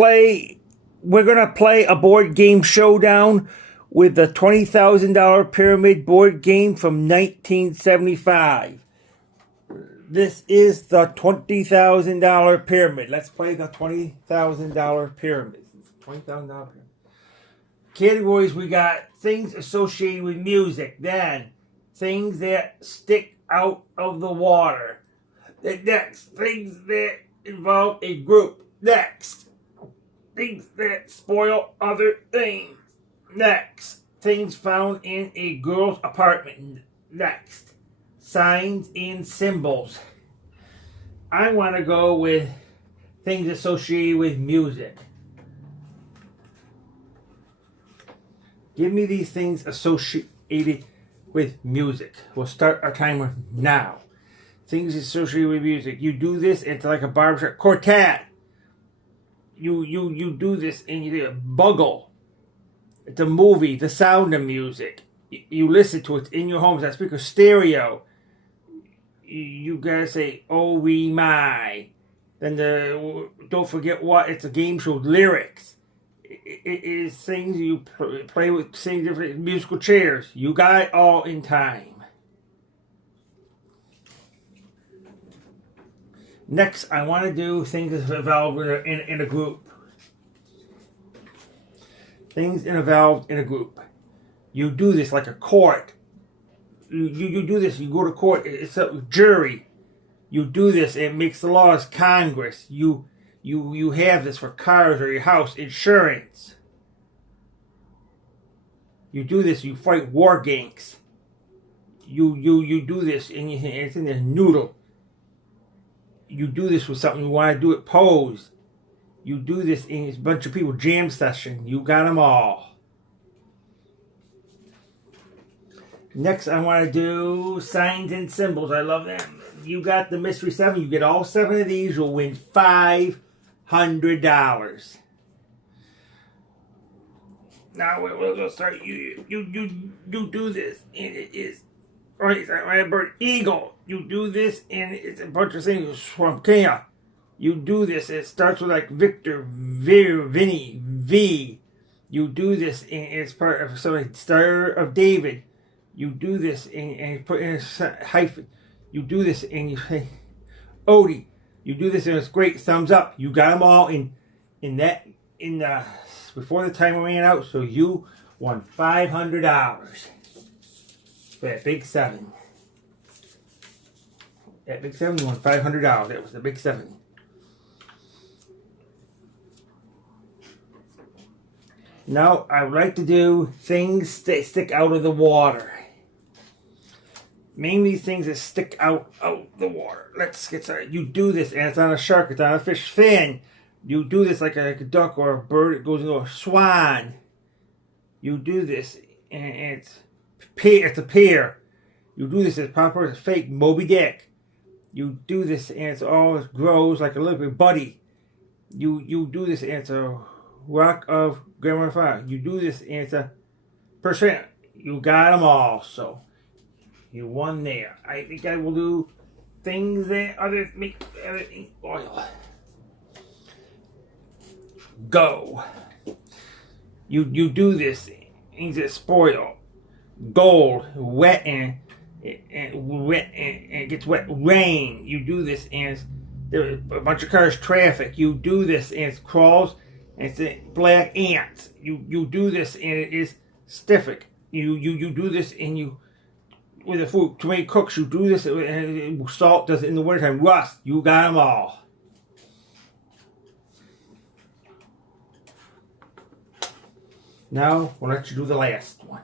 gonna play a board game showdown with the $20,000 pyramid board game from 1975. This is the $20,000 pyramid. Let's play the $20,000 pyramid. $20,000 pyramid. Categories, we got things associated with music. Then, things that stick out of the water. Next, things that involve a group. Next, things that spoil other things. Next, things found in a girl's apartment. Next, signs and symbols. I want to go with things associated with music. Give me these things associated with music. We'll start our timer now. Things associated with music. You do this, it's like a barbershop. Quartet. You do this and you do a bugle. It's a movie, the sound of music. You listen to it in your homes. That speaker stereo. You gotta say, oh we my. Then don't forget what, it's a game show, lyrics. It is things you play with, sing different musical chairs. You got it all in time. Next, I want to do things that involve in a group. Things involved in a group. You do this like a court. You do this. You go to court. It's a jury. You do this. It makes the laws. Congress. You have this for cars or your house. Insurance. You do this. You fight war gangs. You do this and it's in a noodle. You do this with something you want to do it. Pose. You do this in a bunch of people. Jam session. You got them all. Next, I want to do signs and symbols. I love them. You got the Mystery 7. You get all 7 of these. You'll win $500. Now we're going to start. You do this, and it is right. I bird eagle. You do this, and it's a bunch of things from Kenya. You do this. It starts with like Victor, Vinny, V. You do this, and it's part of something. Star of David. You do this, and put in a hyphen. You do this, and you say Odie. You do this, and it's great. Thumbs up. You got them all in the before the timer ran out. So you won $500 for that big 7. That big 7, you won $500. That was the big 7. Now, I would like to do things that stick out of the water. Mainly things that stick out of the water. Let's get started. You do this, and it's on a shark, it's on a fish fin. You do this like a duck or a bird. It goes into a swan. You do this, and it's a pear. You do this, it's proper, it's fake, Moby Dick. You do this, and it's all it grows like a little bit buddy. You do this, and it's a rock of Grandma Fire. You do this, and it's a percent. You got them all, so you won there. I think I will do things that others make everything oil. Go. You do this, things that spoil. Gold, wet and it gets wet. Rain. You do this, and there's a bunch of cars. Traffic. You do this, and it crawls. And it's black ants. You do this, and it is stiffic. You do this, and you with the food to make cooks. You do this, and salt does it in the wintertime. Rust. You got them all. Now we'll let you do the last one.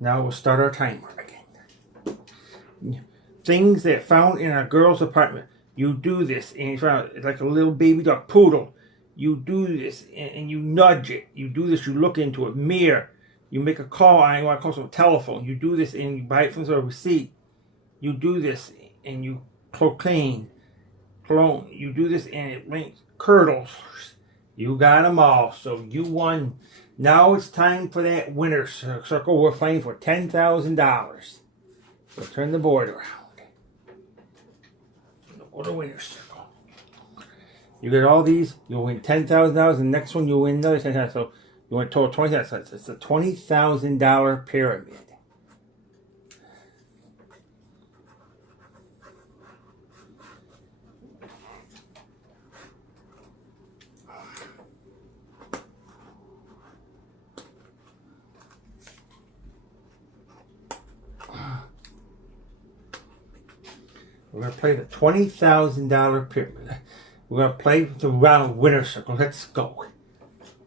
Now we'll start our timer again. Things that found in a girl's apartment. You do this, and you found it's like a little baby dog, poodle. You do this, and you nudge it. You do this, you look into it. Mirror. You make a call, I want to call some telephone. You do this, and you buy it from the receipt. You do this, and you clone. You do this, and it links curdles. You got them all, so you won. Now it's time for that winner circle. We're playing for $10,000. We'll turn the board around. Go to winner circle. You get all these, you'll win $10,000. The next one, you'll win another $10,000. So you win total $20,000. So it's a $20,000 pyramid. We're going to play the $20,000 pyramid. We're going to play the round winner circle. Let's go.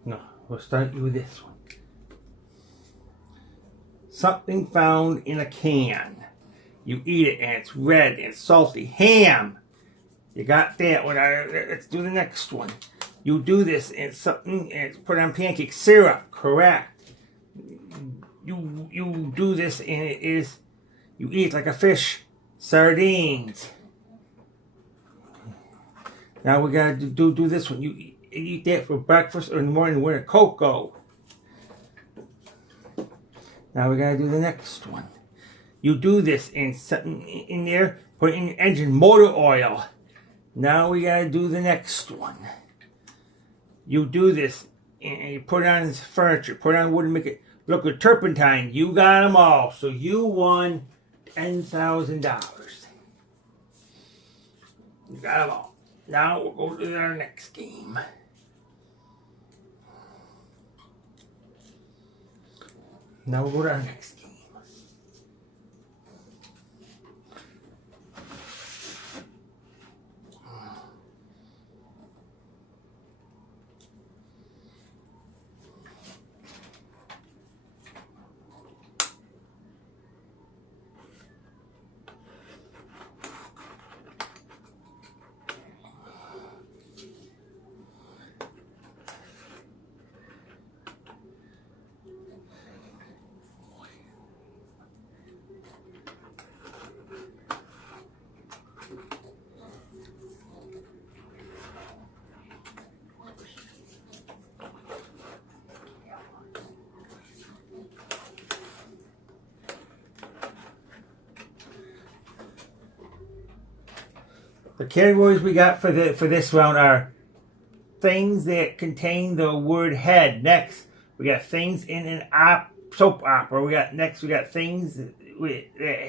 No, we'll start you with this one. Something found in a can. You eat it and it's red and it's salty. Ham. You got that one. Let's do the next one. You do this and something and it's put on pancake syrup. Correct. You do this and it is, you eat like a fish. Sardines. Now we gotta do this one. You eat that for breakfast or in the morning with a cocoa. Now we gotta do the next one. You do this and something in there, put it in your engine, motor oil. Now we gotta do the next one. You do this and you put it on furniture, put it on wood and make it look like turpentine. You got them all. So you won $10,000. You got them all. Now we'll go to our next game. Now we'll go to our next game. The categories we got for this round are things that contain the word head. Next, we got things in an soap opera. We got things that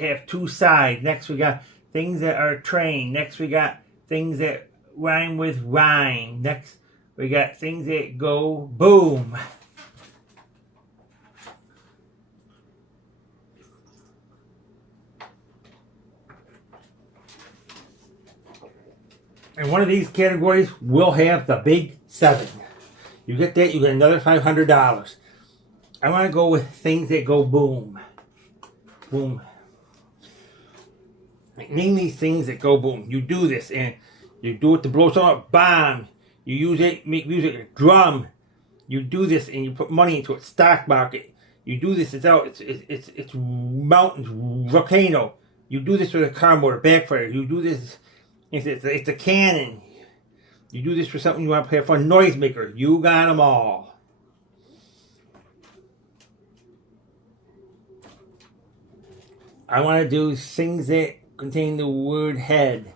have two sides. Next, we got things that are train. Next, we got things that rhyme with rhyme. Next, we got things that go boom. And one of these categories will have the big 7. You get that, you get another $500. I want to go with things that go boom. Boom. Name these things that go boom. You do this and you do it to blow something up. Bomb. You use it, make music, drum. You do this and you put money into it. Stock market. You do this, it's mountains, volcano. You do this with a car motor, backfire. You do this. It's a cannon. You do this for something you want to play for. Noisemaker. You got them all. I want to do things that contain the word head.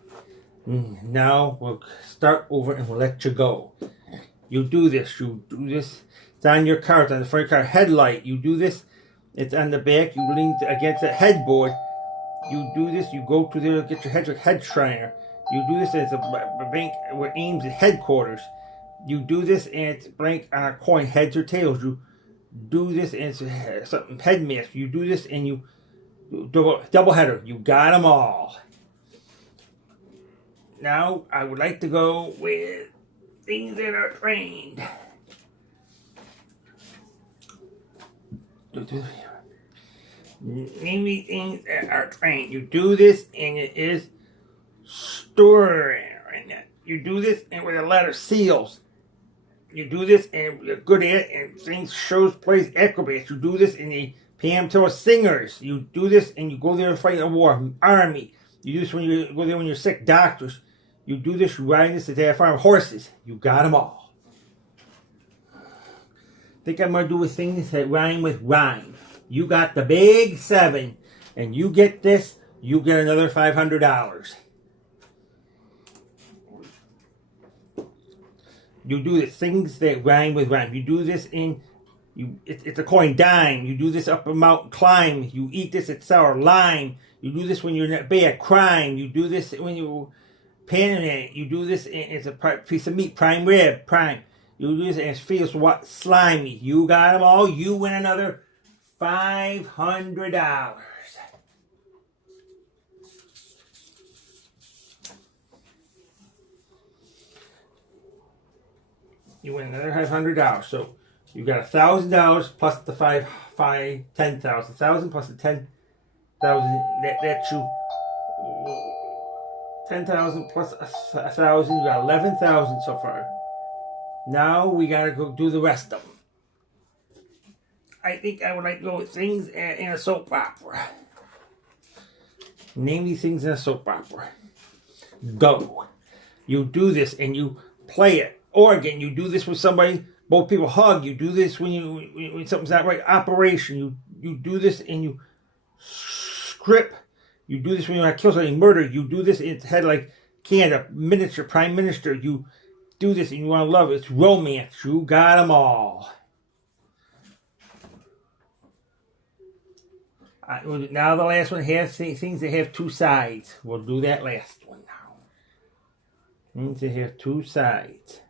Now we'll start over and we'll let you go. You do this. You do this. It's on your car. It's on the front of your car. Headlight. You do this. It's on the back. You lean against the headboard. You do this. You go to there, get your head shriner. You do this as a bank where Ames is headquarters. You do this and it's blank on a coin, heads or tails. You do this and it's something headmask. You do this and you double header. You got them all. Now I would like to go with things that are trained. Name me things that are trained. You do this and it is story. You do this and with the letter seals. You do this and you're good at it and things, shows, plays, acrobats. You do this in the Pam Tour singers. You do this and you go there and fight a war. Army. You do this when you go there when you're sick. Doctors. You do this, you ride this at their farm. Horses. You got them all. I think I'm going to do with things that rhyme with rhyme. You got the big 7 and you get this, you get another $500. You do this, things that rhyme with rhyme. You do this in, it's a coin, dime. You do this up a mountain climb. You eat this at sour lime. You do this when you're at bay at crime. You do this when you panning it. You do this and it's a piece of meat, prime rib, prime. You do this and it feels what slimy. You got them all. You win another $500. You win another $500. So you got $1,000 plus the 10,000. 1,000 plus the 10,000. That's you. 10,000 plus 1,000. You got 11,000 so far. Now we gotta go do the rest of them. I think I would like to go with things in a soap opera. Name these things in a soap opera. Go. You do this and you play it. Or again, you do this with somebody. Both people hug. You do this when something's not right. Operation. You do this and you script. You do this when you want to kill somebody, murder. You do this in its head like Canada, miniature, prime minister. You do this and you want to love it. It's romance. You got them all. Now the last one has things that have two sides. We'll do that last one now. Things that have two sides.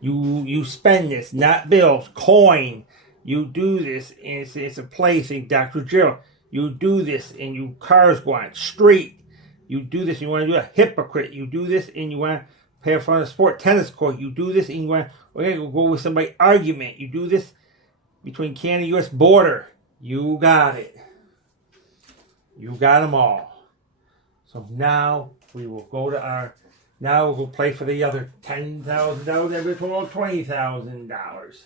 You spend this, not bills, coin. You do this, and it's a play thing, Dr. Gerald. You do this, and you cars go on street. You do this, and you want to do a hypocrite. You do this, and you want to have fun on a sport, tennis court. You do this, and you want to go with somebody argument. You do this between Canada U.S. border. You got it. You got them all. So now we will go to our. Now we'll play for the other $10,000. Every total $20,000.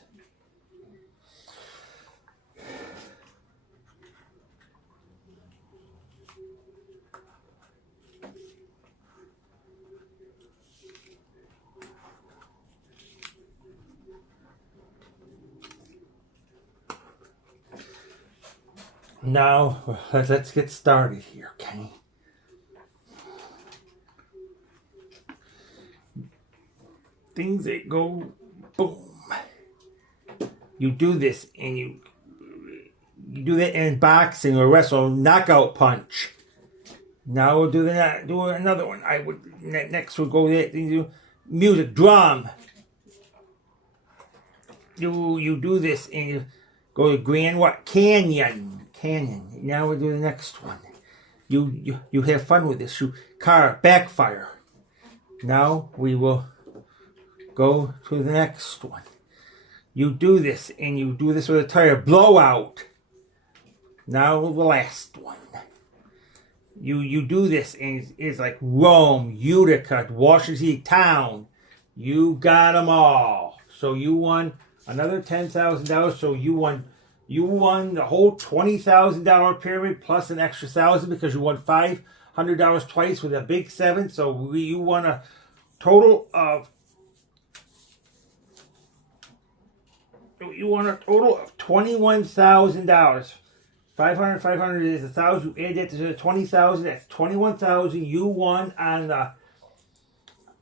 Now let's get started here, okay? Things that go boom. You do this and you do that in boxing or wrestling, knockout punch. Now we'll do another one. Next we'll go there. Music, drum. You do this and you go to Grand Canyon. Now we'll do the next one. You have fun with this. Car backfire. Now we will go to the next one. You do this, and you do this with a tire blowout. Now the last one. You do this, and it's like Rome, Utica, Washington town. You got them all. So you won another $10,000. So you won the whole $20,000 pyramid plus an extra 1,000 because you won $500 twice with a big 7. So you won a total of $21,000. 500 is 1,000. You add that to the 20,000. That's 21,000 you won on the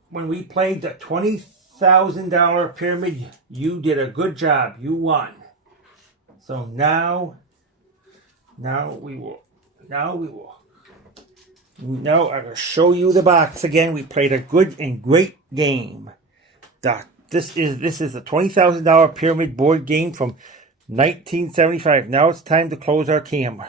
when we played the $20,000 pyramid. You did a good job. You won. So now we will. Now I'm going to show you the box again. We played a good and great game. This is a $20,000 pyramid board game from 1975. Now it's time to close our camera.